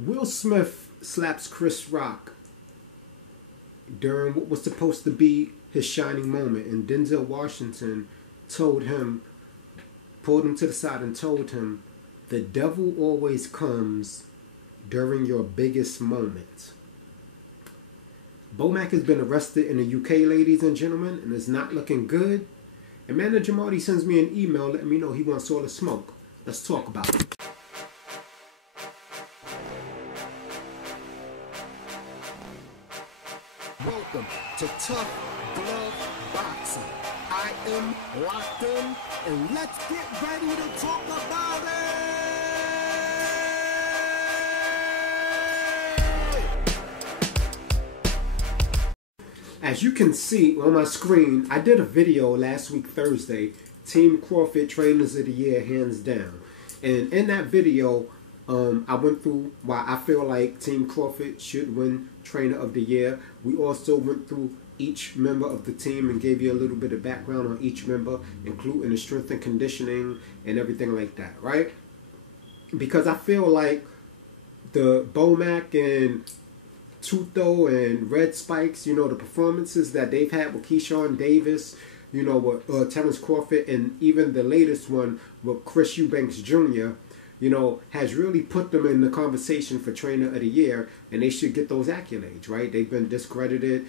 Will Smith slaps Chris Rock during what was supposed to be his shining moment, and Denzel Washington pulled him to the side and told him, "The devil always comes during your biggest moment." Bomac has been arrested in the UK, ladies and gentlemen, and it's not looking good. And Manager Marty sends me an email letting me know he wants all the smoke. Let's talk about it. Welcome to Tough Glove Boxing. I am locked in, and let's get ready to talk about it! As you can see on my screen, I did a video last week Thursday, Team Crawford Trainers of the Year, hands down. And in that video, I went through why I feel like Team Crawford should win Trainer of the Year. We also went through each member of the team and gave you a little bit of background on each member, including the strength and conditioning and everything like that, right? Because I feel like the Bomac and Tuto and Red Spikes, you know, the performances that they've had with Keyshawn Davis, you know, with Terence Crawford, and even the latest one with Chris Eubanks Jr., you know, has really put them in the conversation for Trainer of the Year, and they should get those accolades, right? They've been discredited,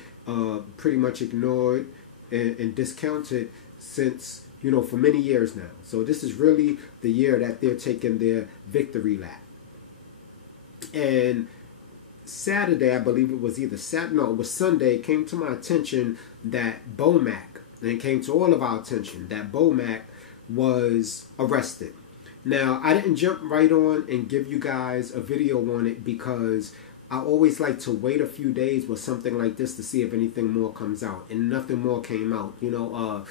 pretty much ignored, and discounted since, you know, for many years now. So this is really the year that they're taking their victory lap. And Saturday, I believe it was either Saturday, no, it was Sunday, it came to my attention that Bomac, and it came to all of our attention, that Bomac was arrested. Now, I didn't jump right on and give you guys a video on it because I always like to wait a few days with something like this to see if anything more comes out. And nothing more came out. You know,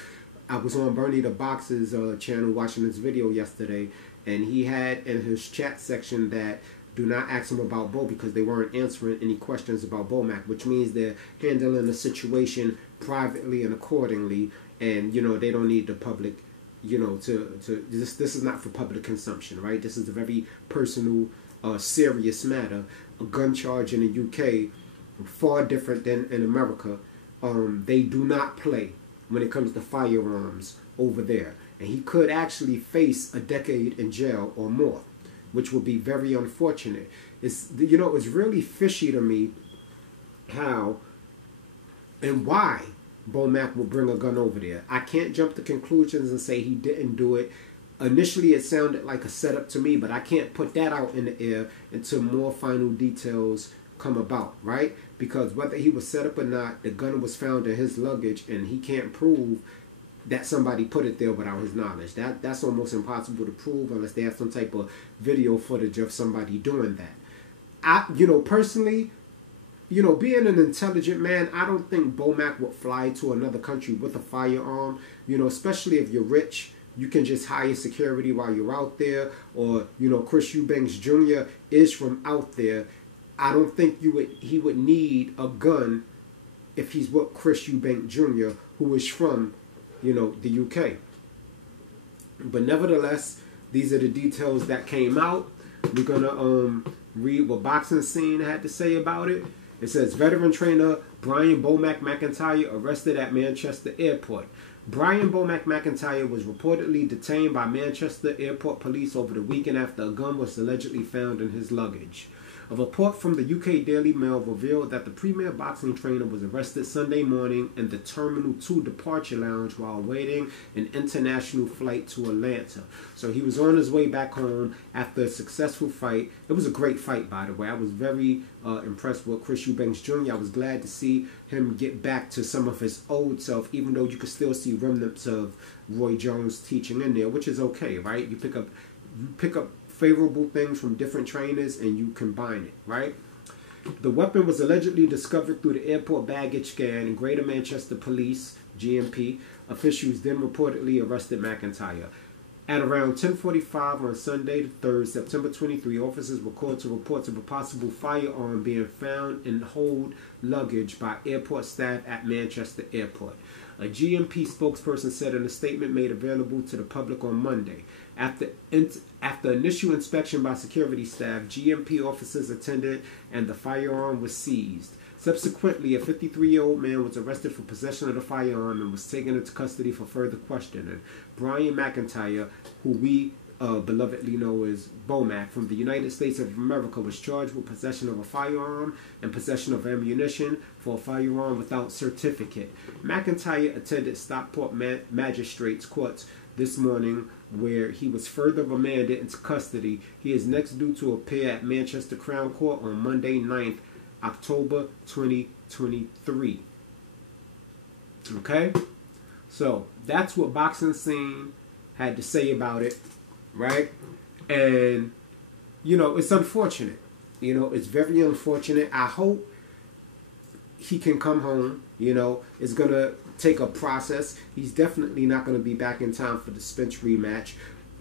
I was on Bernie the Boxer's channel watching this video yesterday, and he had in his chat section that do not ask him about Bo because they weren't answering any questions about Bomac, which means they're handling the situation privately and accordingly, and, you know, they don't need the public, you know, this is not for public consumption, right? This is a very personal, serious matter. A gun charge in the UK, far different than in America. They do not play when it comes to firearms over there. And he could actually face a decade in jail or more, which would be very unfortunate. It's, you know, it's really fishy to me how and why Bomac will bring a gun over there. I can't jump to conclusions and say he didn't do it. Initially, it sounded like a setup to me, but I can't put that out in the air until more final details come about, right? Because whether he was set up or not, the gun was found in his luggage, and he can't prove that somebody put it there without his knowledge. That's almost impossible to prove unless they have some type of video footage of somebody doing that. You know, personally, you know, being an intelligent man, I don't think Bomac would fly to another country with a firearm. You know, especially if you're rich, you can just hire security while you're out there. Or, you know, Chris Eubanks Jr. is from out there. I don't think he would need a gun if he's with Chris Eubanks Jr., who is from, you know, the UK. But nevertheless, these are the details that came out. We're gonna read what Boxing Scene had to say about it. It says, veteran trainer Brian Bomac McIntyre arrested at Manchester Airport. Brian Bomac McIntyre was reportedly detained by Manchester Airport police over the weekend after a gun was allegedly found in his luggage. A report from the UK Daily Mail revealed that the premier boxing trainer was arrested Sunday morning in the Terminal 2 departure lounge while awaiting an international flight to Atlanta. So he was on his way back home after a successful fight. It was a great fight, by the way. I was very impressed with Chris Eubanks Jr. I was glad to see him get back to some of his old self, even though you could still see remnants of Roy Jones teaching in there, which is okay, right? You pick up favorable things from different trainers and you combine it, right? The weapon was allegedly discovered through the airport baggage scan, and Greater Manchester Police, GMP, officials then reportedly arrested McIntyre. At around 10:45 on Sunday, the 3rd, September 23, officers were called to reports of a possible firearm being found in hold luggage by airport staff at Manchester Airport. A GMP spokesperson said in a statement made available to the public on Monday. After initial inspection by security staff, GMP officers attended and the firearm was seized. Subsequently, a 53-year-old man was arrested for possession of the firearm and was taken into custody for further questioning. Brian McIntyre, who we belovedly know as Bomac, from the United States of America, was charged with possession of a firearm and possession of ammunition for a firearm without certificate. McIntyre attended Stockport Magistrates Courts this morning, where he was further remanded into custody. He is next due to appear at Manchester Crown Court on Monday, 9th October 2023. Okay? So, that's what Boxing Scene had to say about it, right? And, you know, it's unfortunate. You know, it's very unfortunate. I hope he can come home. You know, it's going to take a process. He's definitely not going to be back in time for the Spence rematch.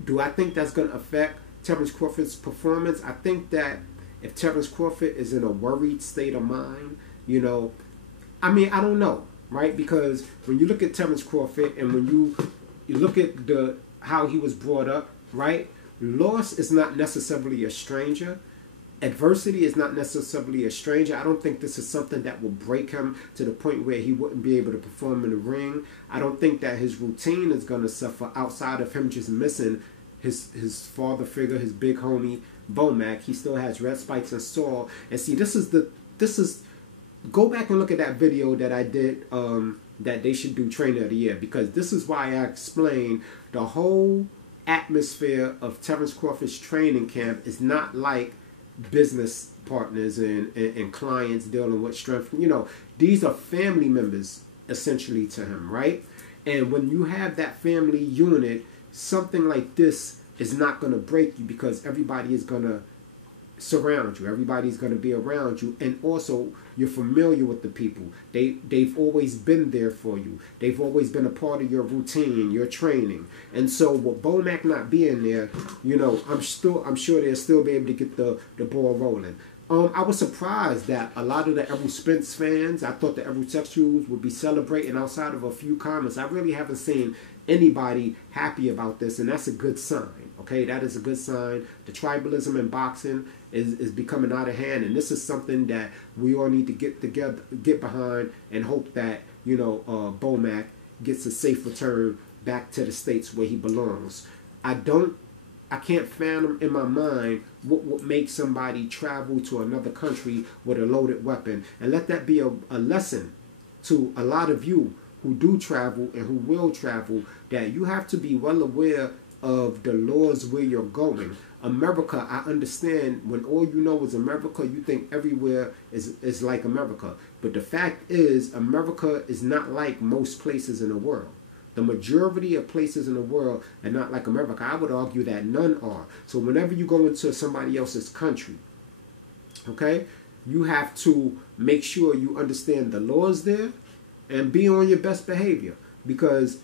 Do I think that's going to affect Terence Crawford's performance? I think that if Terence Crawford is in a worried state of mind, you know, I mean, I don't know, right? Because when you look at Terence Crawford and when you look at how he was brought up, right? Loss is not necessarily a stranger. Adversity is not necessarily a stranger. I don't think this is something that will break him to the point where he wouldn't be able to perform in the ring. I don't think that his routine is going to suffer outside of him just missing his father figure, his big homie, Bomac. He still has red spikes and sore. And see, this is go back and look at that video that I did that they should do Trainer of the Year, because this is why I explained the whole atmosphere of Terence Crawford's training camp is not like business partners and clients dealing with strength. You know, these are family members essentially to him, right? And when you have that family unit, something like this is not going to break you, because everybody is going to surround you. Everybody's going to be around you. And also, you're familiar with the people. They've always been there for you. They've always been a part of your routine, your training. And so with Bomac not being there, you know, I'm sure they'll still be able to get the ball rolling. I was surprised that a lot of the Errol Spence fans, I thought the Errol Textuals would be celebrating outside of a few comments. I really haven't seen anybody happy about this, and that's a good sign. Okay, that is a good sign. The tribalism in boxing is becoming out of hand, and this is something that we all need to get behind, and hope that, you know, Bomac gets a safe return back to the States where he belongs. I can't fathom in my mind what would make somebody travel to another country with a loaded weapon. And let that be a lesson to a lot of you who do travel and who will travel, that you have to be well aware of the laws where you're going. America, I understand, when all you know is America, you think everywhere is like America. But the fact is, America is not like most places in the world. The majority of places in the world are not like America. I would argue that none are. So whenever you go into somebody else's country, okay, you have to make sure you understand the laws there and be on your best behavior. Because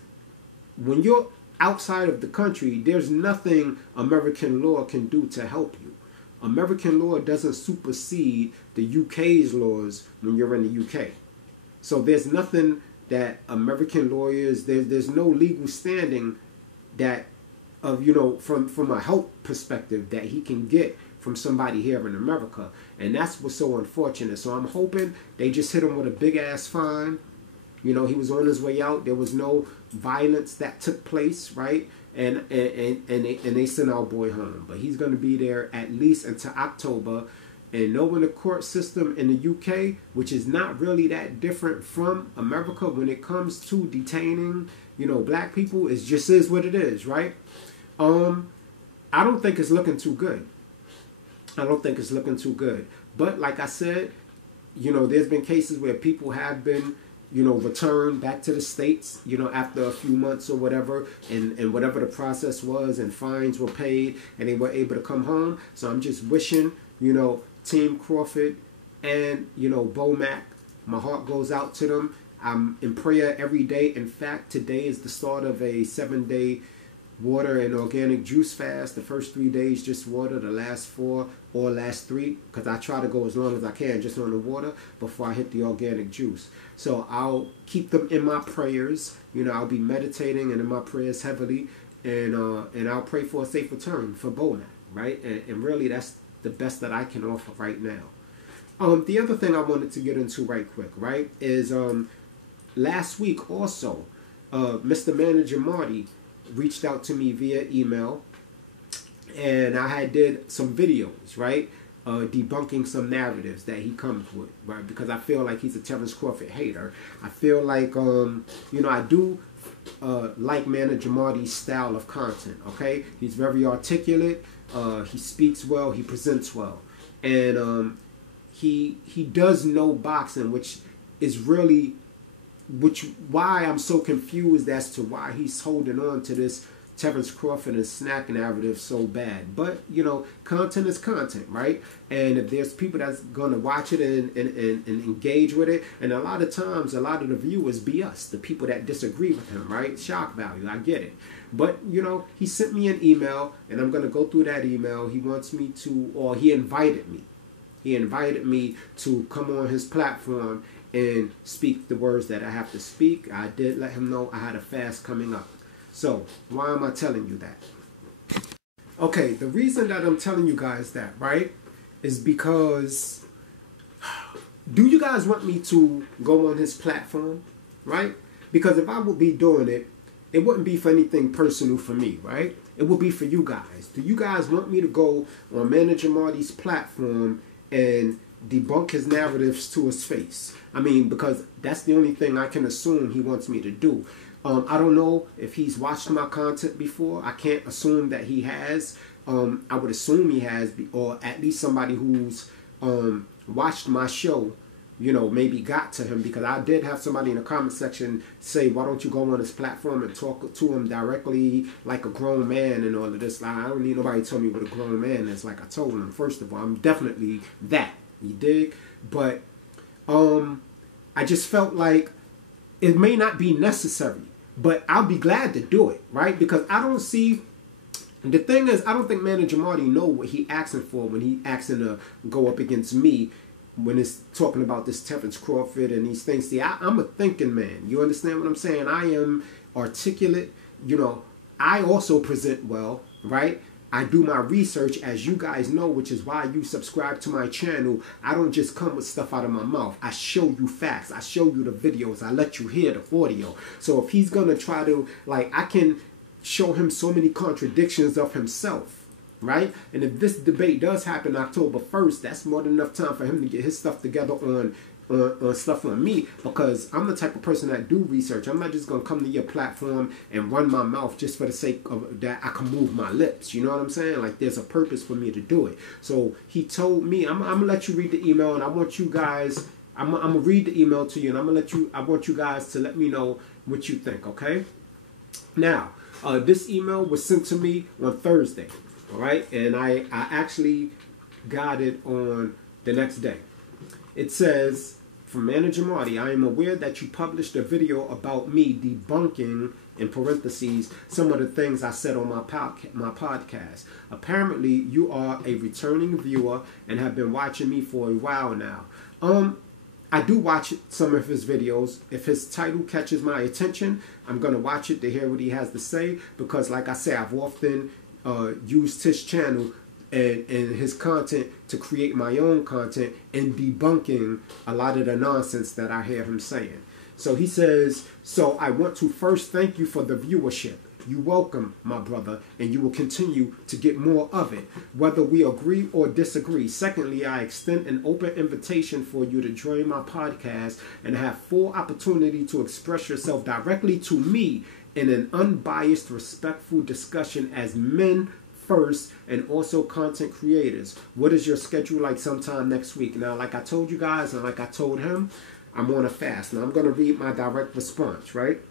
when you're outside of the country, there's nothing American law can do to help you. American law doesn't supersede the UK's laws when you're in the UK. So there's nothing that American lawyers, there's no legal standing that, of, you know, from a help perspective that he can get from somebody here in America. And that's what's so unfortunate. So I'm hoping they just hit him with a big ass fine. You know, he was on his way out. There was no violence that took place, right? And they sent our boy home. But he's going to be there at least until October. And knowing the court system in the UK, which is not really that different from America when it comes to detaining, you know, black people, it just is what it is, right? I don't think it's looking too good. I don't think it's looking too good. But like I said, you know, there's been cases where people have been, you know, returned back to the States, you know, after a few months or whatever, and whatever the process was, and fines were paid, and they were able to come home. So I'm just wishing, you know, Team Crawford and, you know, Bomac, my heart goes out to them. I'm in prayer every day. In fact, today is the start of a 7-day water and organic juice fast. The first 3 days just water, the last 4 or last 3, because I try to go as long as I can just on the water before I hit the organic juice. So I'll keep them in my prayers. You know, I'll be meditating and in my prayers heavily. and I'll pray for a safe return for Bomac, right? And really, that's the best that I can offer right now. The other thing I wanted to get into right quick, right, is last week also, Mr. Manager Marty reached out to me via email, and I did some videos, right, debunking some narratives that he comes with, right, because I feel like he's a Terence Crawford hater. I feel like, I do like Manager Marty's style of content, okay? He's very articulate, he speaks well, he presents well, and he does know boxing, which is really why I'm so confused as to why he's holding on to this Terence Crawford and snack narrative so bad. But content is content, right? And if there's people that's gonna watch it and engage with it, and a lot of times a lot of the viewers be us, the people that disagree with him, right? Shock value, I get it. But he sent me an email, and I'm gonna go through that email. He wants me to, or he invited me. He invited me to come on his platform and speak the words that I have to speak. I did let him know I had a fast coming up. So, why am I telling you that? Okay, the reason that I'm telling you guys that, right, is because, do you guys want me to go on his platform, right? Because if I would be doing it, it wouldn't be for anything personal for me, right? It would be for you guys. Do you guys want me to go on Manager Marty's platform and debunk his narratives to his face? I mean, because that's the only thing I can assume he wants me to do. I don't know if he's watched my content before. I can't assume that he has. I would assume he has, or at least somebody who's watched my show, maybe got to him, because I did have somebody in the comment section say, why don't you go on his platform and talk to him directly like a grown man and all of this. I don't need nobody to tell me what a grown man is. Like I told him, first of all, I'm definitely that. You dig? But I just felt like it may not be necessary, but I'll be glad to do it, right? Because I don't see, the thing is, I don't think Manager Marty know what he asking for when he asking to go up against me when it's talking about this Terence Crawford and these things. See, I'm a thinking man. You understand what I'm saying? I am articulate. I also present well, right? I do my research, as you guys know, which is why you subscribe to my channel. I don't just come with stuff out of my mouth. I show you facts. I show you the videos. I let you hear the audio. So if he's going to try to, I can show him so many contradictions of himself, right? And if this debate does happen October 1st, that's more than enough time for him to get his stuff together on stuff on me, because I'm the type of person that do research. I'm not just going to come to your platform and run my mouth just for the sake of that I can move my lips. You know what I'm saying? Like, there's a purpose for me to do it. So he told me, I'm going to let you read the email, and I want you guys, I'm going to read the email to you, and I want you guys to let me know what you think, okay? Now, this email was sent to me on Thursday, all right? And I actually got it on the next day. It says, from Manager Marty, I am aware that you published a video about me debunking, in parentheses, some of the things I said on my podcast. Apparently, you are a returning viewer and have been watching me for a while now. I do watch some of his videos. If his title catches my attention, I'm going to watch it to hear what he has to say, because, like I say, I've often used his channel and his content to create my own content and debunking a lot of the nonsense that I hear him saying. So he says, so I want to first thank you for the viewership. You welcome, my brother, and you will continue to get more of it, whether we agree or disagree. Secondly, I extend an open invitation for you to join my podcast and have full opportunity to express yourself directly to me in an unbiased, respectful discussion as men first, and also content creators. What is your schedule like sometime next week? Now, like I told you guys, and like I told him, I'm on a fast. Now, I'm going to read my direct response, right?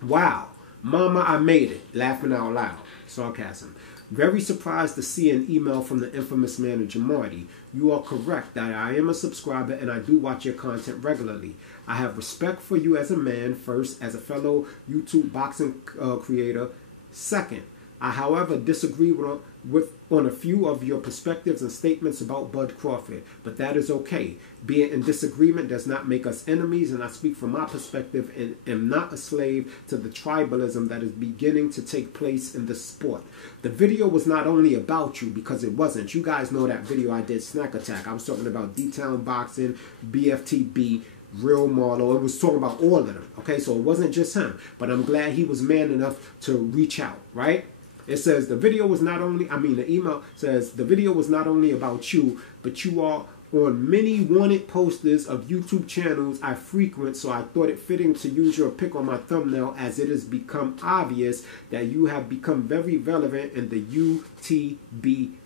Wow. Mama, I made it. Laughing out loud. Sarcasm. Very surprised to see an email from the infamous Manager Marty. You are correct that I am a subscriber and I do watch your content regularly. I have respect for you as a man, first, as a fellow YouTube boxing creator. Second, I, however, disagree on a few of your perspectives and statements about Bud Crawford, but that is okay. Being in disagreement does not make us enemies, and I speak from my perspective and am not a slave to the tribalism that is beginning to take place in the sport. The video was not only about you, because it wasn't. You guys know that video I did, Snack Attack. I was talking about D-Town Boxing, BFTB, Real Marlo. It was talking about all of them, okay? So it wasn't just him, but I'm glad he was man enough to reach out, right? It says the video was not only, the email says the video was not only about you, but you are on many wanted posters of YouTube channels I frequent, so I thought it fitting to use your pic on my thumbnail, as it has become obvious that you have become very relevant in the UTBC,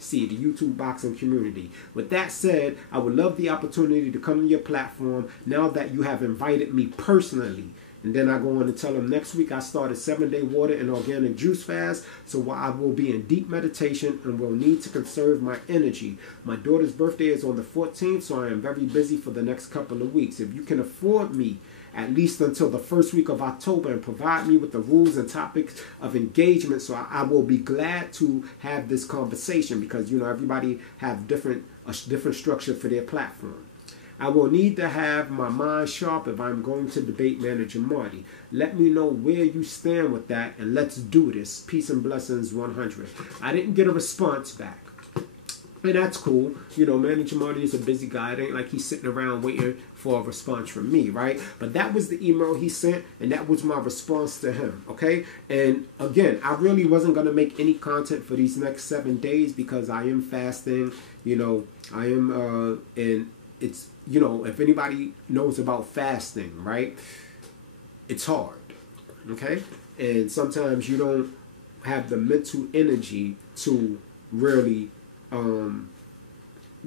the YouTube boxing community. With that said, I would love the opportunity to come to your platform now that you have invited me personally. And then I go on to tell them next week I start a 7-day water and organic juice fast, so I will be in deep meditation and will need to conserve my energy. My daughter's birthday is on the 14th, so I am very busy for the next couple of weeks. If you can afford me at least until the first week of October and provide me with the rules and topics of engagement, so I will be glad to have this conversation, because, you know, everybody have a different structure for their platform. I will need to have my mind sharp if I'm going to debate Manager Marty. Let me know where you stand with that, and let's do this. Peace and blessings, 100. I didn't get a response back, and that's cool. You know, Manager Marty is a busy guy. It ain't like he's sitting around waiting for a response from me, right? But that was the email he sent, and that was my response to him, okay? And again, I really wasn't going to make any content for these next 7 days because I am fasting. You know, I am, and it's, you know, if anybody knows about fasting, right, it's hard, okay? And sometimes you don't have the mental energy to really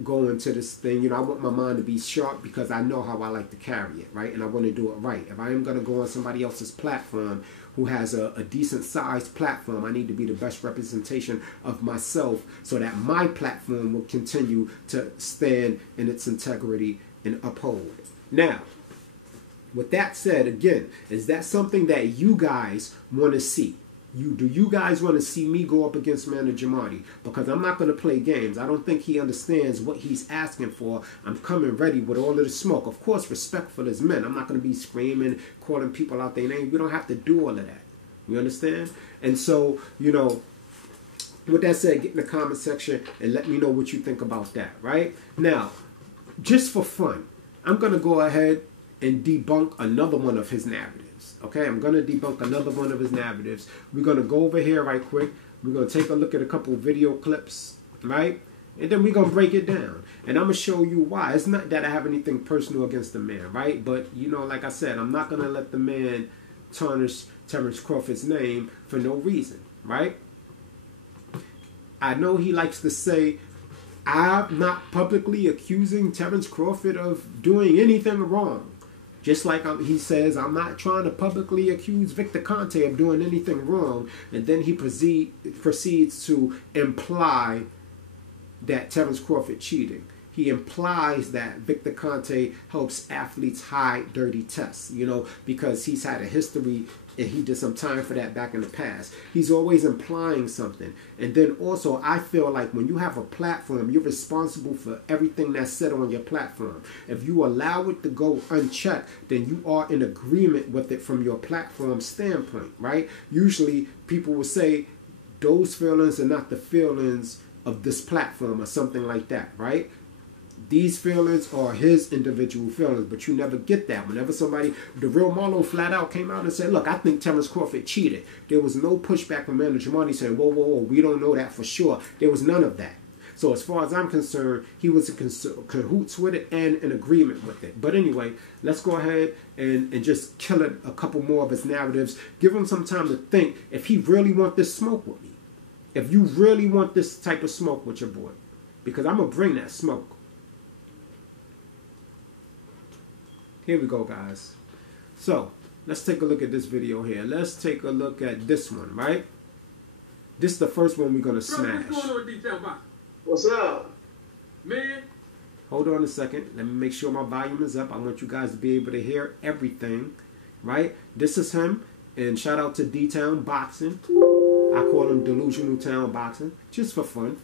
go into this thing. You know, I want my mind to be sharp because I know how I like to carry it, right? And I want to do it right. If I am going to go on somebody else's platform who has a decent sized platform, I need to be the best representation of myself so that my platform will continue to stand in its integrity and uphold. Now, with that said, again, is that something that you guys want to see? Do you guys want to see me go up against Manager Marty? Because I'm not going to play games. I don't think he understands what he's asking for. I'm coming ready with all of the smoke. Of course, respectful as men. I'm not going to be screaming, calling people out their name. We don't have to do all of that. You understand? And so, you know, with that said, get in the comment section and let me know what you think about that, right? Now, just for fun, I'm going to go ahead and debunk another one of his narratives. Okay, I'm going to debunk another one of his narratives. We're going to go over here right quick. We're going to take a look at a couple of video clips, right? And then we're going to break it down. And I'm going to show you why. It's not that I have anything personal against the man, right? But, you know, like I said, I'm not going to let the man tarnish Terence Crawford's name for no reason, right? I know he likes to say, I'm not publicly accusing Terence Crawford of doing anything wrong. Just like he says, I'm not trying to publicly accuse Victor Conte of doing anything wrong. And then he proceeds to imply that Terence Crawford cheating. He implies that Victor Conte helps athletes hide dirty tests, you know, because he's had a history and he did some time for that back in the past. He's always implying something. And then also, I feel like when you have a platform, you're responsible for everything that's said on your platform. If you allow it to go unchecked, then you are in agreement with it from your platform standpoint, right? Usually, people will say, those feelings are not the feelings of this platform or something like that, right? These feelings are his individual feelings, but you never get that. Whenever somebody, the real Marlo flat out came out and said, look, I think Terence Crawford cheated. There was no pushback from Manager Marty saying, whoa, whoa, whoa, we don't know that for sure. There was none of that. So as far as I'm concerned, he was in cahoots with it and in agreement with it. But anyway, let's go ahead and just kill it a couple more of his narratives. Give him some time to think if he really want this smoke with me. If you really want this type of smoke with your boy. Because I'm going to bring that smoke. Here we go, guys. So, let's take a look at this video here. Let's take a look at this one, right? This is the first one we're going to smash. What's going on with D-Town Boxing? What's up? Man. Hold on a second. Let me make sure my volume is up. I want you guys to be able to hear everything, right? This is him. And shout out to D-Town Boxing. I call them Delusional Town Boxing, just for fun.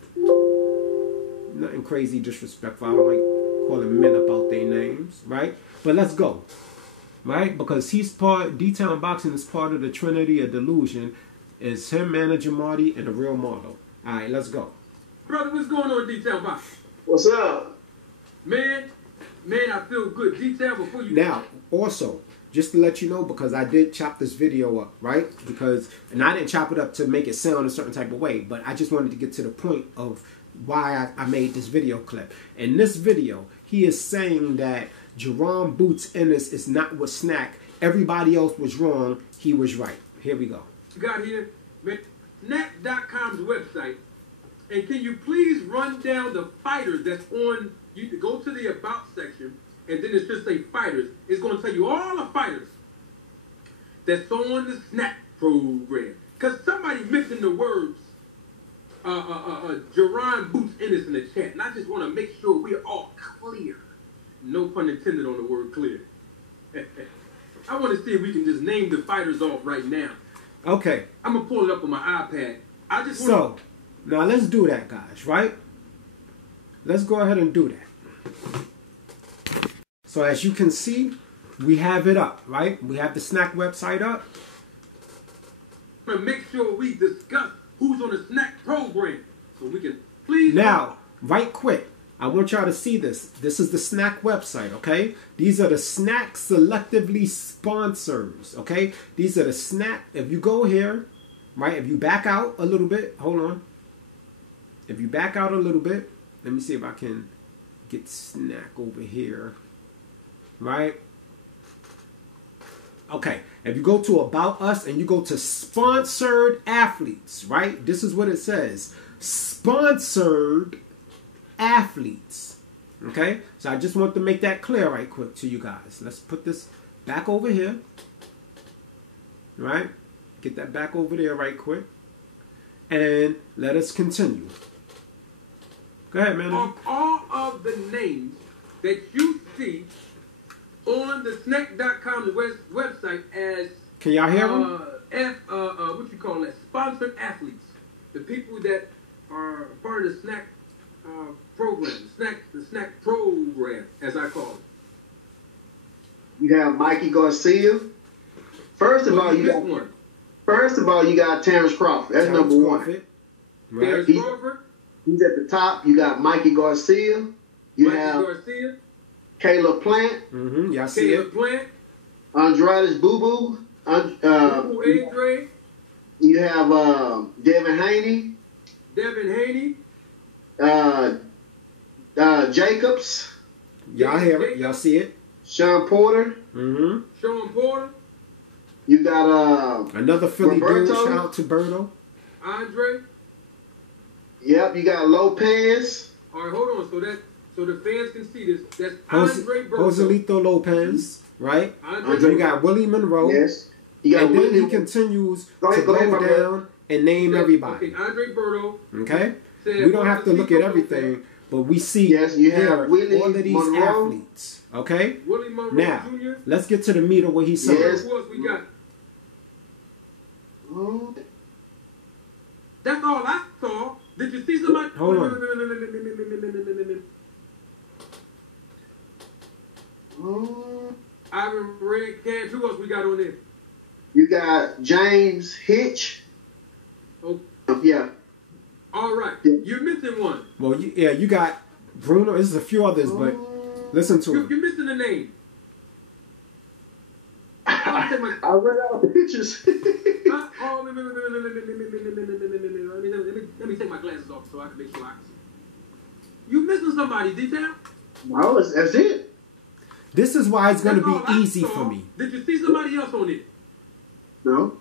Nothing crazy disrespectful. I don't like calling men about their names, right? But let's go, right? Because D-Town Boxing is part of the Trinity of Delusion. It's him, Manager Marty, and the real model. All right, let's go. Brother, what's going on, D-Town Boxing? What's up? Man, I feel good. D-Town, before you... Now, also, just to let you know, because I did chop this video up, right? And I didn't chop it up to make it sound a certain type of way, but I just wanted to get to the point of why I made this video clip. In this video, he is saying that Jaron Boots Ennis is not with Snack. Everybody else was wrong. He was right. Here we go. You got here, man, Snack.com's website, and can you please run down the fighters that's on, you go to the About section, and then it should say fighters. It's going to tell you all the fighters that's on the Snack program. Because somebody mentioned the words Jaron Boots Ennis in the chat, and I just want to make sure we are all clear. No pun intended on the word clear. I want to see if we can just name the fighters off right now. Okay. I'm going to pull it up on my iPad. So, now let's do that, guys, right? Let's go ahead and do that. So as you can see, we have it up, right? We have the Snack website up. I'm going to make sure we discuss who's on the Snack program. So we can please... Now, right quick, I want y'all to see this. This is the Snack website, okay? These are the Snack selectively sponsors, okay? These are the Snack. If you go here, right, if you back out a little bit, hold on. If you back out a little bit, let me see if I can get Snack over here, right? Okay, if you go to About Us and you go to Sponsored Athletes, right? This is what it says. Sponsored Athletes. Okay, so I just want to make that clear right quick to you guys. Let's put this back over here. Right? Get that back over there right quick. And let us continue. Go ahead, man. Of all of the names that you see on the snack.com website as... Can y'all hear them? What you call that? Sponsored athletes. The people that are part of the Snack program. The Snack program, as I call it. You have Mikey Garcia. First of all, you got Terence Crawford. That's number one. Right. Terence Crawford. He's at the top. You got Mikey Garcia. You have Garcia. Caleb Plant. Y'all see Caleb it? Plant. Andradis Boo Boo. Andre. You have Devin Haney. Jacobs. Y'all hear it? Y'all see it? Sean Porter. Sean Porter. You got another Philly Roberto. dude. Shout out to Berto. Andre. Yep, you got Lopez. All right, hold on. So the fans can see this. That's Andre Berto. Joselito Lopez, right? Andre. You got Willie Monroe. Yes. You got and then Willie. he continues Go to go ahead, down and name everybody. Okay, Andre Berto. Okay? We don't have to look at everything, but we see yes, you have here Willie all of these Monroe. athletes. Okay? Willie Monroe now, Jr. let's get to the meat of what he's saying. Yes. Who else we got? Oh. That's all I saw. Did you see somebody? Hold on. Ivan Red Cash. Who else we got on there? You got James Hitch. Oh. Yeah. All right. Yeah. You're missing one. Well, you got Bruno. There's a few others, but listen to him. You're missing a name. I read out the pictures. Let me take my glasses off so I can make sure I can see. You missing somebody, D-Town? No, that's it. This is why it's going to That's all be I easy saw. for me. Did you see somebody else on it? No.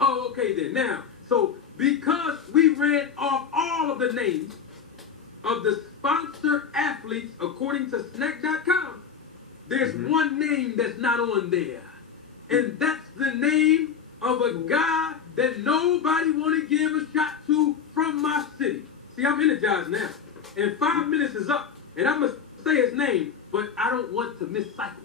Oh, okay then. Now, so because we read off all of the names of the sponsored athletes according to snack.com, there's one name that's not on there. And that's the name of a guy that nobody want to give a shot to from my city. See, I'm energized now. And 5 minutes is up. And I'm going to say his name, but I don't want to miss cycle.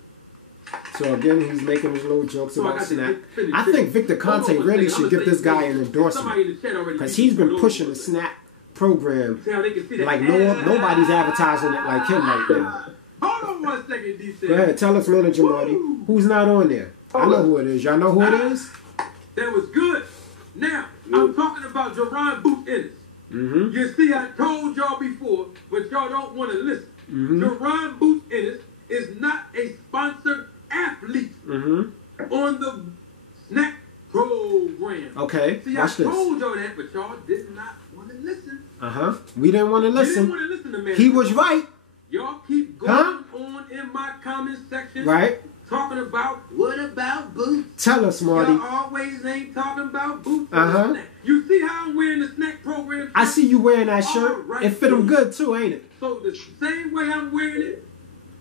So again, he's making his little jokes So I about got to snack. finish I this. think Victor Hold Conte on one really second. should I'ma give this say guy an somebody endorsement in the chat already because beat he's been the pushing the Lord. snack program See how they can see that? like nobody's advertising it like him right now. Hold on 1 second, D. Go ahead, tell us, Manager Marty, who's not on there? I know who it is. Y'all know who it is? That was good. Now, I'm talking about Jaron Boot Ennis. Mm-hmm. You see, I told y'all before, but y'all don't want to listen. Mm-hmm. Jaron Boot Ennis is not a sponsored athlete on the snack program. Okay, See, watch I this. told y'all that, but y'all did not want to listen. We didn't want to You didn't listen. want to listen to me. He was right. Y'all keep going on in my comment section. Right. Talking about, what about boots? Tell us, Marty. Y'all always ain't talking about boots. You see how I'm wearing the snack program shirt? I see you wearing that shirt. All right, It fit him good too, ain't it? So the same way I'm wearing it,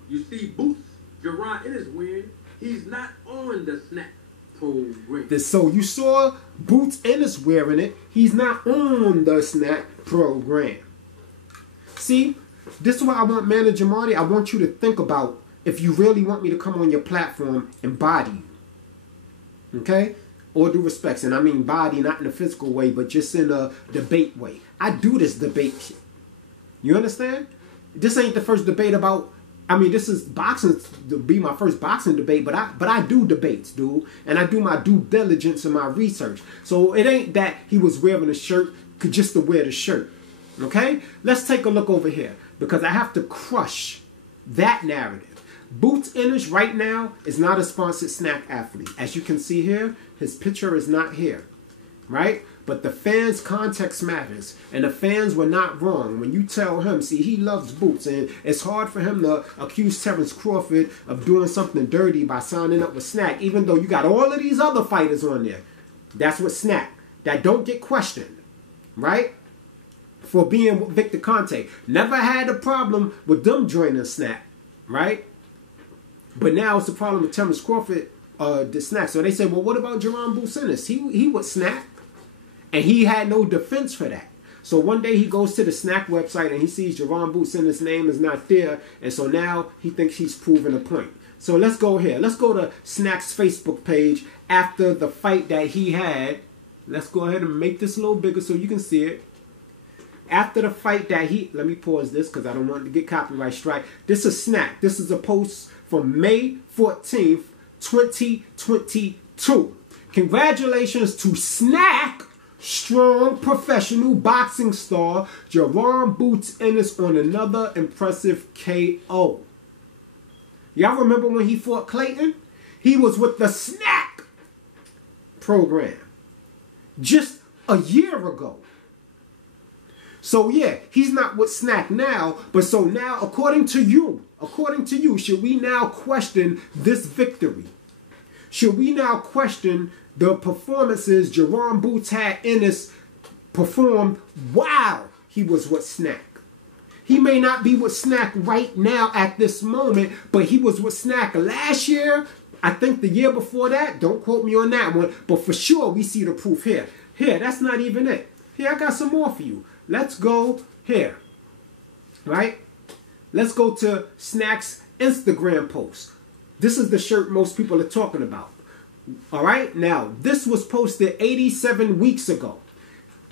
you see Boots, Jaron Ennis wearing it. He's not on the snack program. So you saw Boots Ennis wearing it. He's not on the snack program. See, this is what I want, Manager Marty. I want you to think about if you really want me to come on your platform and body you. Okay? All due respects. And I mean body, not in a physical way, but just in a debate way. I do this debate shit. You understand? This ain't the first debate about... I mean, this is boxing to be my first boxing debate, but I do debates, dude. And I do my due diligence and my research. So it ain't that he was wearing a shirt just to wear the shirt. Okay? Let's take a look over here. Because I have to crush that narrative. Boots Ennis right now is not a sponsored snack athlete. As you can see here, his picture is not here. Right? But the fans' context matters. And the fans were not wrong. When you tell him, see, he loves Boots. And it's hard for him to accuse Terence Crawford of doing something dirty by signing up with Snack. Even though you got all of these other fighters on there. That's what Snack. That don't get questioned. Right? For being with Victor Conte. Never had a problem with them joining Snack. Right? But now it's a problem with Terence Crawford, the Snack. So they said, well, what about Jaron Boot Ennis? He would Snack. And he had no defense for that. So one day he goes to the Snack website and he sees Jaron Boot Ennis' name is not there. And so now he thinks he's proven a point. So let's go here. Let's go to Snack's Facebook page after the fight that he had. Let's go ahead and make this a little bigger so you can see it. After the fight that he... Let me pause this because I don't want to get copyright strike. This is Snack. This is a post from May 14th, 2022. Congratulations to Snack, strong professional boxing star Jaron Boot Ennis on another impressive KO. Y'all remember when he fought Clayton? He was with the Snack program just a year ago. So yeah, he's not with Snack now, but so now, according to you, should we now question this victory? Should we now question the performances Jaron Boots had Ennis performed while he was with Snack? He may not be with Snack right now at this moment, but he was with Snack last year. I think the year before that. Don't quote me on that one, but for sure we see the proof here. Here, that's not even it. Here, I got some more for you. Let's go here, right? Let's go to Snack's Instagram post. This is the shirt most people are talking about. All right, now this was posted 87 weeks ago.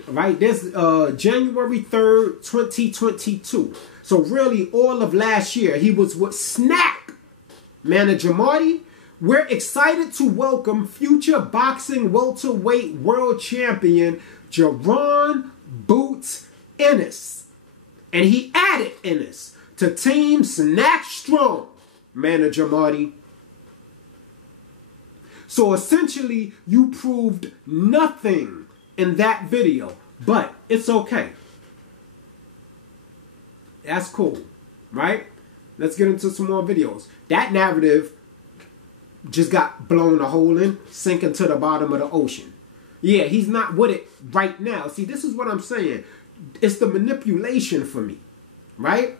All right, there's January 3rd, 2022. So really all of last year, he was with Snack. Manager Marty, we're excited to welcome future boxing welterweight world champion Jaron Boot Ennis. And he added Ennis to Team Snack Strong, Manager Marty. So essentially, you proved nothing in that video, but it's okay. That's cool, right? Let's get into some more videos. That narrative just got blown a hole in, sinking to the bottom of the ocean. Yeah, he's not with it right now. See, this is what I'm saying. It's the manipulation for me, right?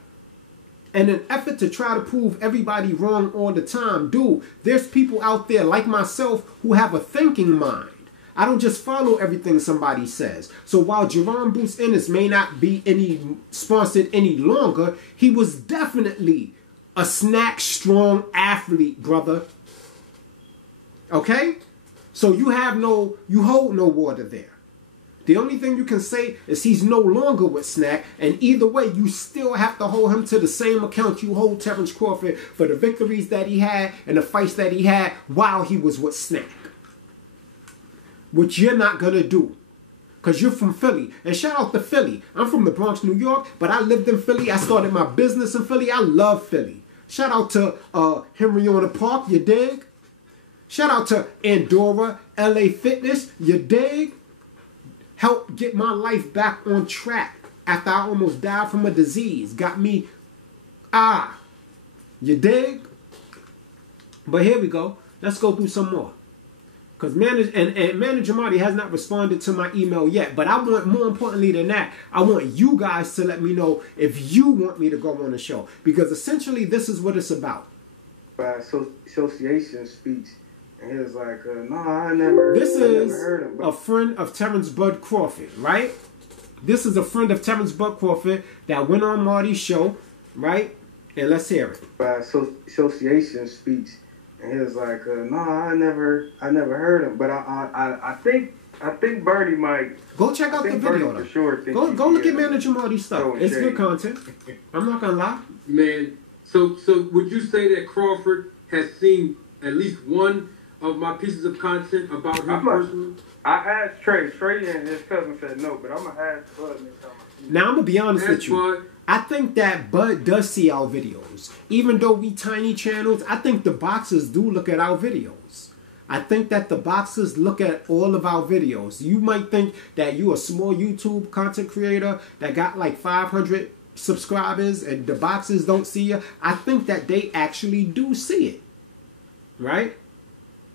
And an effort to try to prove everybody wrong all the time. Dude, there's people out there like myself who have a thinking mind. I don't just follow everything somebody says. So while Jaron Boot Ennis may not be any sponsored any longer, he was definitely a Snack Strong athlete, brother. Okay? So you hold no water there. The only thing you can say is he's no longer with Snack, and either way, you still have to hold him to the same account you hold Terence Crawford for the victories that he had and the fights that he had while he was with Snack. Which you're not going to do. Because you're from Philly. And shout out to Philly. I'm from the Bronx, New York, but I lived in Philly. I started my business in Philly. I love Philly. Shout out to Henry on the Park, you dig? Shout out to Andorra, LA Fitness, you dig? Helped get my life back on track after I almost died from a disease. Got me, you dig? But here we go. Let's go through some more. Because Manager Marty has not responded to my email yet. But I want, more importantly than that, I want you guys to let me know if you want me to go on the show. Because essentially, this is what it's about. Association speech. And he was like, no, I never heard him. A friend of Terence Bud Crawford, right? This is a friend of Terence Bud Crawford that went on Marty's show, right? And let's hear it. Association speech. And he was like, no, I never heard him. But I think Bernie might. Go check out the video, though. Sure go look at Manager Marty's stuff. It's good content. I'm not gonna lie. Man, so would you say that Crawford has seen at least one of my pieces of content about him personally? I asked Trey. Trey and his cousin said no, but I'm going to ask Bud next time I see him. Now, I'm going to be honest with you. Bud. I think that Bud does see our videos. Even though we tiny channels, I think the boxers do look at our videos. I think that the boxers look at all of our videos. You might think that you a small YouTube content creator that got like 500 subscribers and the boxers don't see you. I think that they actually do see it. Right?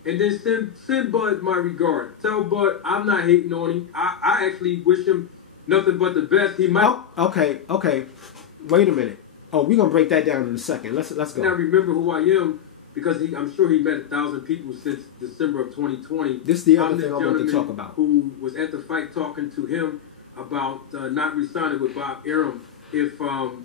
And then send Bud my regard. Tell Bud I'm not hating on him. I actually wish him nothing but the best. He might. Oh, okay. Wait a minute. Oh, we're gonna break that down in a second. Let's go. I remember who I am because I'm sure he met 1,000 people since December of 2020. This is the other thing I want to talk about. Who was at the fight talking to him about not re-signing with Bob Arum. If Bob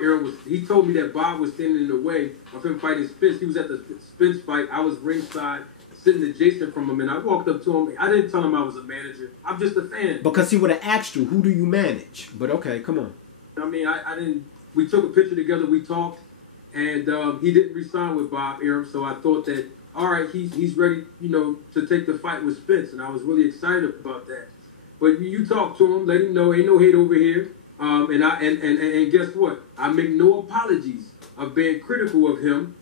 Arum was, he told me that Bob was standing in the way of him fighting Spence. He was at the Spence fight. I was ringside, sitting adjacent from him, and I walked up to him. I didn't tell him I was a manager. I'm just a fan. Because he would have asked you, who do you manage? But okay, come on. I mean, I didn't. We took a picture together. We talked, and he didn't re-sign with Bob Arum. So I thought that, all right, he's ready, to take the fight with Spence, and I was really excited about that. But you talk to him, let him know ain't no hate over here. And guess what? I make no apologies of being critical of him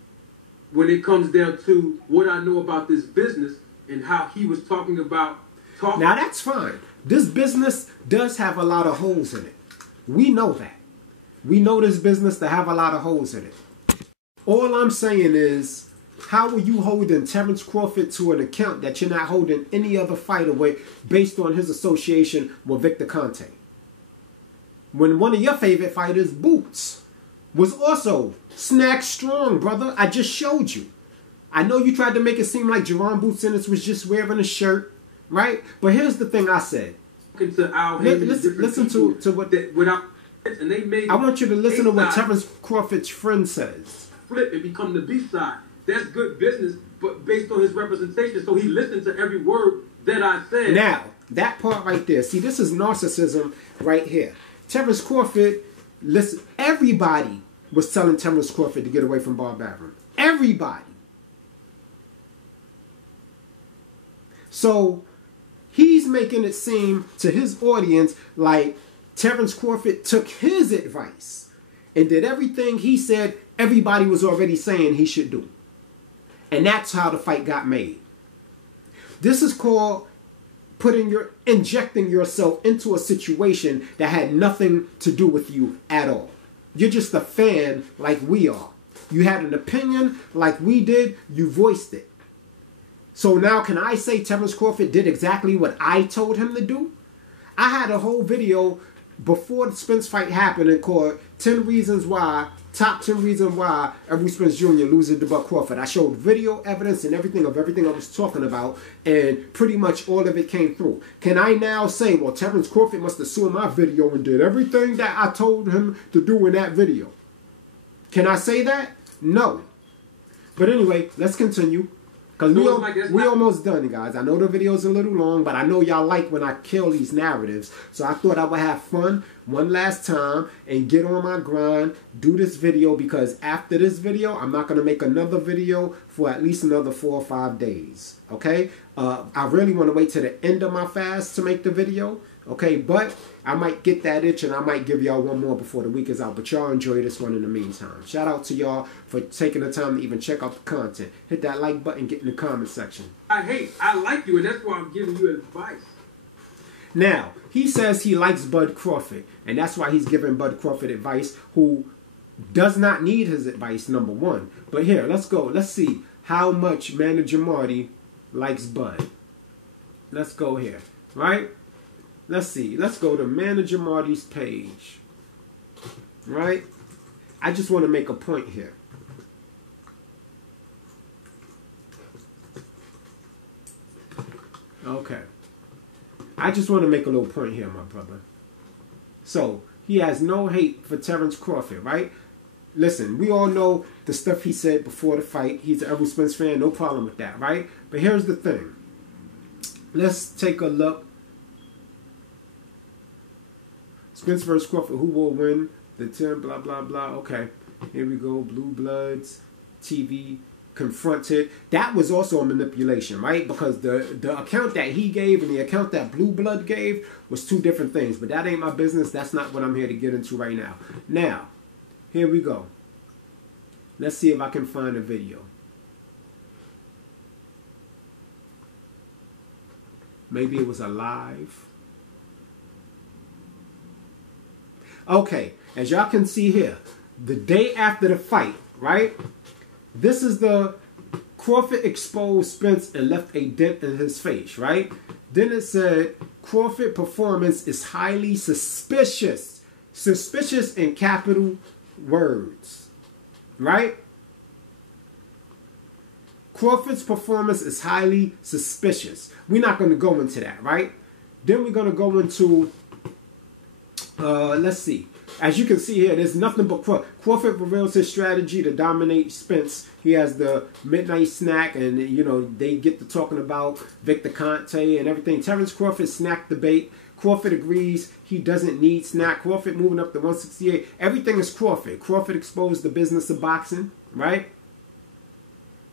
when it comes down to what I know about this business and how he was talking about. Now that's fine. This business does have a lot of holes in it. We know that. We know this business to have a lot of holes in it. All I'm saying is, how are you holding Terence Crawford to an account that you're not holding any other fighter with based on his association with Victor Conte? When one of your favorite fighters, Boots, was also Snack Strong, brother. I just showed you. I know you tried to make it seem like Jaron Boots Ennis was just wearing a shirt, right? But here's the thing I said. Listen to what... And they made I want you to listen to what Terence Crawford's friend says. Flip and become the B side. That's good business, but based on his representation. So he listened to every word that I said. Now, that part right there. See, this is narcissism right here. Terence Crawford, listen, everybody was telling Terence Crawford to get away from Bob Arum. Everybody. So he's making it seem to his audience like Terence Crawford took his advice and did everything he said everybody was already saying he should do. And that's how the fight got made. This is called injecting yourself into a situation that had nothing to do with you at all. You're just a fan like we are. You had an opinion like we did, you voiced it. So now can I say Terence Crawford did exactly what I told him to do? I had a whole video before the Spence fight happened and called 10 Reasons Why, Top 10 Reasons Why Errol Spence Jr. loses to Buck Crawford. I showed video evidence and everything of everything I was talking about, and pretty much all of it came through. Can I now say, well, Terence Crawford must have saw my video and did everything that I told him to do in that video? Can I say that? No. But anyway, let's continue. Because So we almost done, guys. I know the video's a little long, but I know y'all like when I kill these narratives. So I thought I would have fun one last time and get on my grind, do this video, because after this video, I'm not going to make another video for at least another 4 or 5 days. Okay? I really want to wait to the end of my fast to make the video. Okay? But I might get that itch and I might give y'all one more before the week is out. But y'all enjoy this one in the meantime. Shout out to y'all for taking the time to even check out the content. Hit that like button, get in the comment section. I like you, and that's why I'm giving you advice. Now, he says he likes Bud Crawford, and that's why he's giving Bud Crawford advice, who does not need his advice, number one. But here, let's go. Let's see how much Manager Marty likes Bud. Let's go here, right? Let's see. Let's go to Manager Marty's page, right? I just want to make a point here. Okay. I just want to make a little point here, my brother. So, he has no hate for Terence Crawford, right? Listen, we all know the stuff he said before the fight. He's an Beat Spence fan, no problem with that, right? But here's the thing. Let's take a look. Spence vs. Crawford, who will win? The 10, blah, blah, blah. Okay, here we go. Blue Bloods, TV, confronted. That was also a manipulation, right? Because the account that he gave and the account that Blue Blood gave was two different things. But that ain't my business. That's not what I'm here to get into right now. Now, here we go. Let's see if I can find a video. Maybe it was a live. Okay, as y'all can see here, the day after the fight, right? This is the Crawford exposed Spence and left a dent in his face, right? Then it said, Crawford performance is highly suspicious. Suspicious in capital words, right? Crawford's performance is highly suspicious. We're not going to go into that, right? Then we're going to go into, let's see. As you can see here, there's nothing but Crawford. Crawford reveals his strategy to dominate Spence. He has the midnight snack, and, you know, they get to talking about Victor Conte and everything. Terence Crawford snack debate. Crawford agrees he doesn't need snack. Crawford moving up to 168. Everything is Crawford. Crawford exposed the business of boxing, right?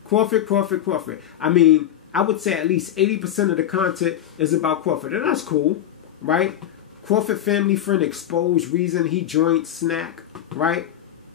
Crawford, Crawford, Crawford. I mean, I would say at least 80% of the content is about Crawford, and that's cool, right? Crawford family friend exposed reason he joined Snack, right?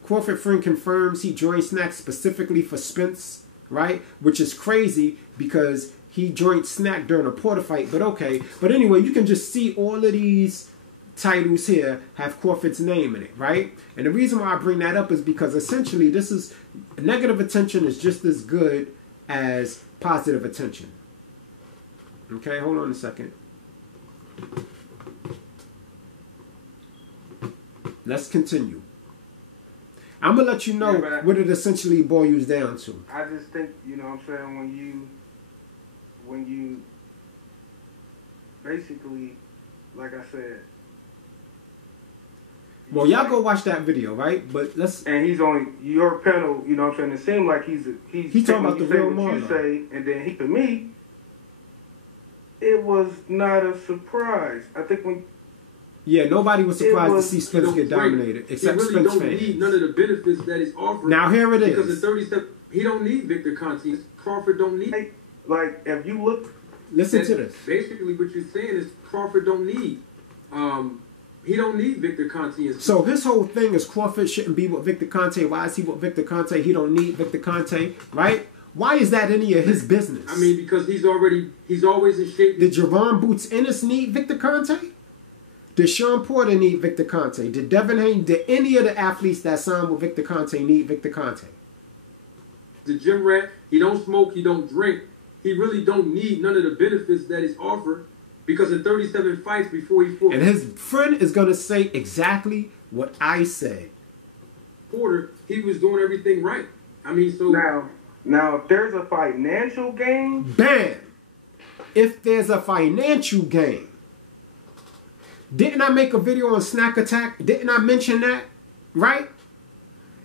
Crawford friend confirms he joined Snack specifically for Spence, right? Which is crazy because he joined Snack during a Porter fight, but okay. But anyway, you can just see all of these titles here have Crawford's name in it, right? And the reason why I bring that up is because essentially this is, negative attention is just as good as positive attention. Okay, hold on a second. Let's continue. I'm going to let you know what it essentially boils down to. I just think, you know what I'm saying, when you basically, like I said. Well, y'all go watch that video, right? But let's. And he's on your panel, you know what I'm saying? It seemed like he's talking about the real Marlon. You say, and then to me, it was not a surprise. I think when. Yeah, nobody was surprised to see Spence get dominated, except Spence fans. He really don't need none of the benefits that he's offering. Now here it is. Because at 37, he don't need Victor Conte. Crawford don't need. Like, if you look. Listen to this. Basically, what you're saying is Crawford don't need. He don't need Victor Conte. So his whole thing is Crawford shouldn't be with Victor Conte. Why is he with Victor Conte? He don't need Victor Conte, right? Why is that any of his business? I mean, because he's always in shape. Did Jaron Boots Ennis need Victor Conte? Did Sean Porter need Victor Conte? Did Devin Haney, did any of the athletes that signed with Victor Conte need Victor Conte? The gym rat, he don't smoke, he don't drink. He really don't need none of the benefits that is offered because in 37 fights before he fought. And his friend is going to say exactly what I said. Porter, he was doing everything right. I mean, so. Now, if there's a financial gain. Bam! If there's a financial gain. Didn't I make a video on Snack Attack? Didn't I mention that? Right?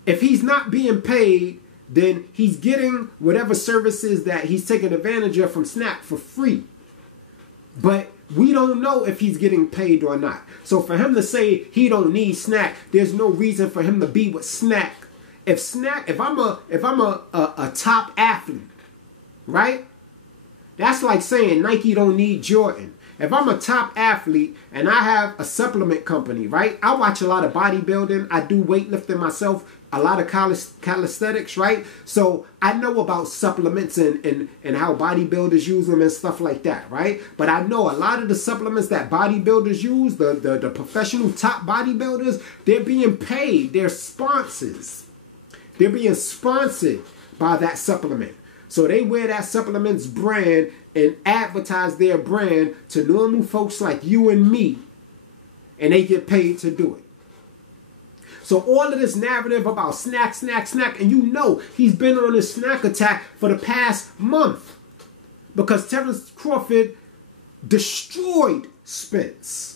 If he's not being paid then he's getting whatever services that he's taking advantage of from Snack for free. But we don't know if he's getting paid or not. So for him to say he don't need Snack, there's no reason for him to be with Snack. If I'm a top athlete, right? That's like saying Nike don't need Jordan. If I'm a top athlete and I have a supplement company, right? I watch a lot of bodybuilding. I do weightlifting myself, a lot of calisthenics, right? So I know about supplements and how bodybuilders use them and stuff like that, right? But I know a lot of the supplements that bodybuilders use, the professional top bodybuilders, they're being paid. They're sponsors. They're being sponsored by that supplement. So they wear that supplement's brand and advertise their brand to normal folks like you and me, and they get paid to do it. So all of this narrative about Snack, and you know he's been on this Snack attack for the past month because Terence Crawford destroyed Spence.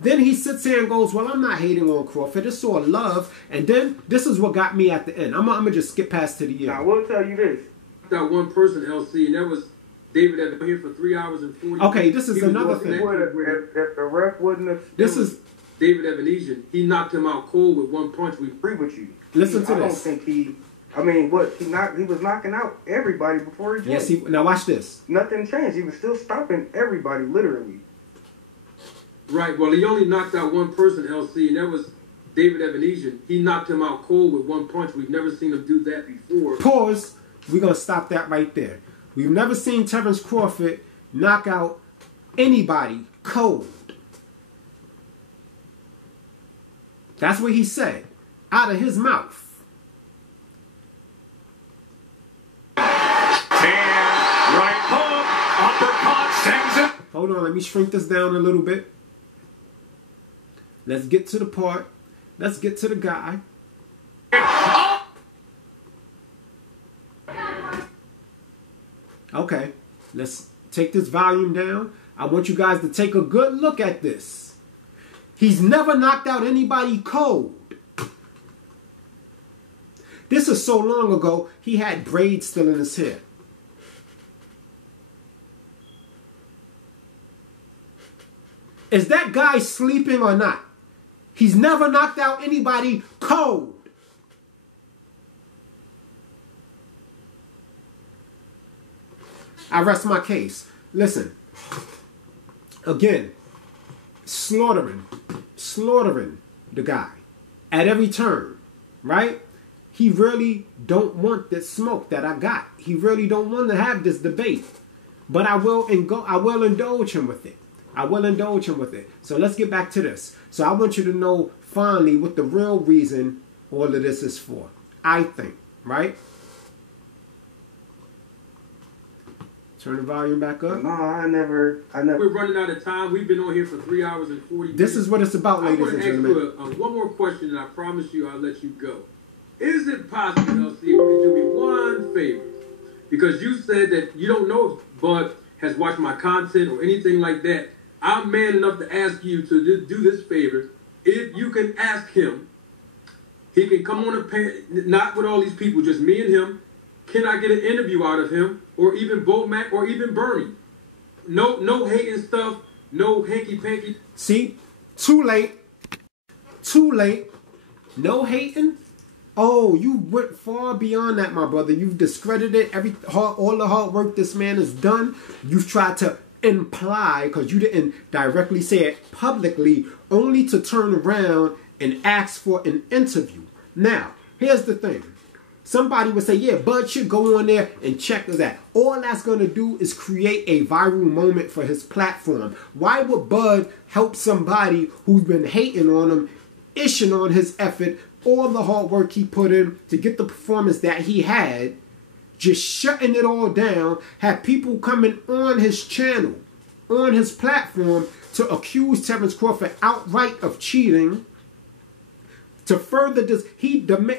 Then he sits here and goes, well, I'm not hating on Crawford. It's all love. And then this is what got me at the end. I'm going to just skip past to the end. Now, I will tell you this. That one person, LC, and that was David that been here for 3 hours and 40 minutes. Okay, this is another thing. If the ref wouldn't have... This is... David Evanesian, he knocked him out cold with one punch. We agree with you. Listen to this. I don't think he... I mean, he was knocking out everybody before he joined. Yes, now watch this. Nothing changed. He was still stopping everybody, literally. Right, well, he only knocked out one person, LC, and that was David Evanesian. He knocked him out cold with one punch. We've never seen him do that before. Pause. We're going to stop that right there. We've never seen Terence Crawford knock out anybody cold. That's what he said out of his mouth. Right hook, uppercut, sends it. Hold on, let me shrink this down a little bit. Let's get to the part. Let's get to the guy. Okay, let's take this volume down. I want you guys to take a good look at this. He's never knocked out anybody cold. This is so long ago, he had braids still in his hair. Is that guy sleeping or not? He's never knocked out anybody cold. I rest my case. Listen. Again, slaughtering the guy at every turn, right? He really don't want this smoke that I got. He really don't want to have this debate. But I will indulge him with it. I will indulge him with it. So let's get back to this. So I want you to know finally what the real reason all of this is for. I think, right? Turn the volume back up. No, I never. We're running out of time. We've been on here for 3 hours and 40 minutes. This is what it's about, ladies and gentlemen. I want to ask you one more question, and I promise you I'll let you go. Is it possible, LC, you can do me one favor? Because you said that you don't know if Bud has watched my content or anything like that. I'm man enough to ask you to do this favor. If you can ask him, he can come on a panel, not with all these people, just me and him. Can I get an interview out of him? Or even Bomac or even Bernie? No hating stuff, no hanky-panky. See? Too late. Too late. No hating? Oh, you went far beyond that, my brother. You've discredited all the hard work this man has done. You've tried to imply, because you didn't directly say it publicly, only to turn around and ask for an interview. Now, here's the thing. Somebody would say, yeah, Bud should go on there and check that. All that's going to do is create a viral moment for his platform. Why would Bud help somebody who's been hating on him, ishing on his effort, all the hard work he put in to get the performance that he had, just shutting it all down, have people coming on his channel, on his platform, to accuse Terence Crawford outright of cheating? To further this,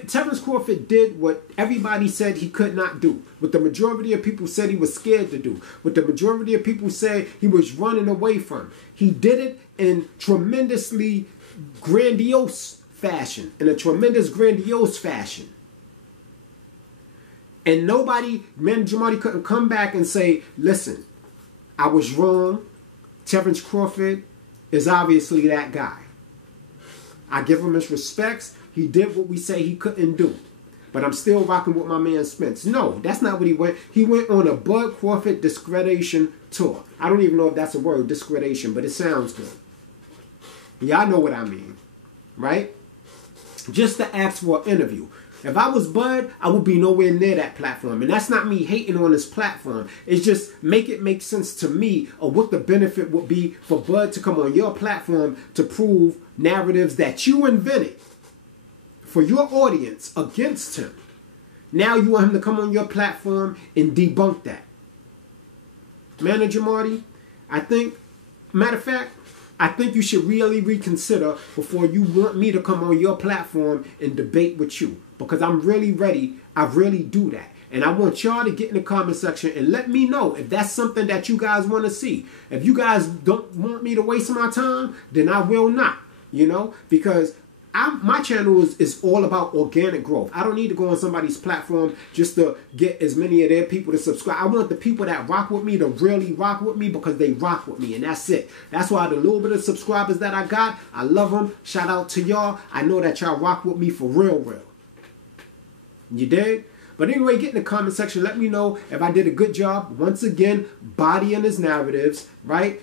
Terence Crawford did what everybody said he could not do. What the majority of people said he was scared to do. What the majority of people said he was running away from. He did it in tremendously grandiose fashion. In a tremendous grandiose fashion. And nobody, Manager Marty couldn't come back and say, listen, I was wrong. Terence Crawford is obviously that guy. I give him his respects. He did what we say he couldn't do. But I'm still rocking with my man Spence. No, that's not what he went. He went on a Bud Crawford discreditation tour. I don't even know if that's a word, discreditation, but it sounds good. Y'all know what I mean, right? Just to ask for an interview. If I was Bud, I would be nowhere near that platform. And that's not me hating on this platform. It's just make it make sense to me of what the benefit would be for Bud to come on your platform to prove narratives that you invented for your audience against him. Now you want him to come on your platform and debunk that. Manager Marty, I think, matter of fact, I think you should really reconsider before you want me to come on your platform and debate with you. Because I'm really ready. I really do that. And I want y'all to get in the comment section and let me know if that's something that you guys want to see. If you guys don't want me to waste my time, then I will not. You know, because my channel is all about organic growth. I don't need to go on somebody's platform just to get as many of their people to subscribe. I want the people that rock with me to really rock with me because they rock with me, and that's it. That's why the little bit of subscribers that I got, I love them. Shout out to y'all. I know that y'all rock with me for real, real. You dig? But anyway, get in the comment section. Let me know if I did a good job. Once again, bodying his narratives, right?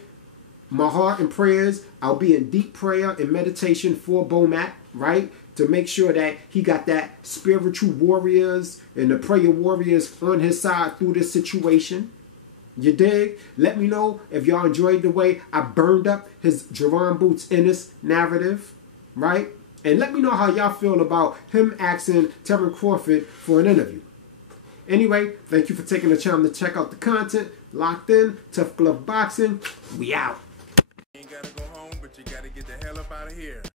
My heart and prayers, I'll be in deep prayer and meditation for Bomac, right? To make sure that he got that spiritual warriors and the prayer warriors on his side through this situation. You dig? Let me know if y'all enjoyed the way I burned up his Jaron Boots Ennis narrative, right? And let me know how y'all feel about him asking Terence Crawford for an interview. Anyway, thank you for taking the time to check out the content. Locked in, Tough Glove Boxing. We out. You ain't gotta go home, but you gotta get the hell up out of here.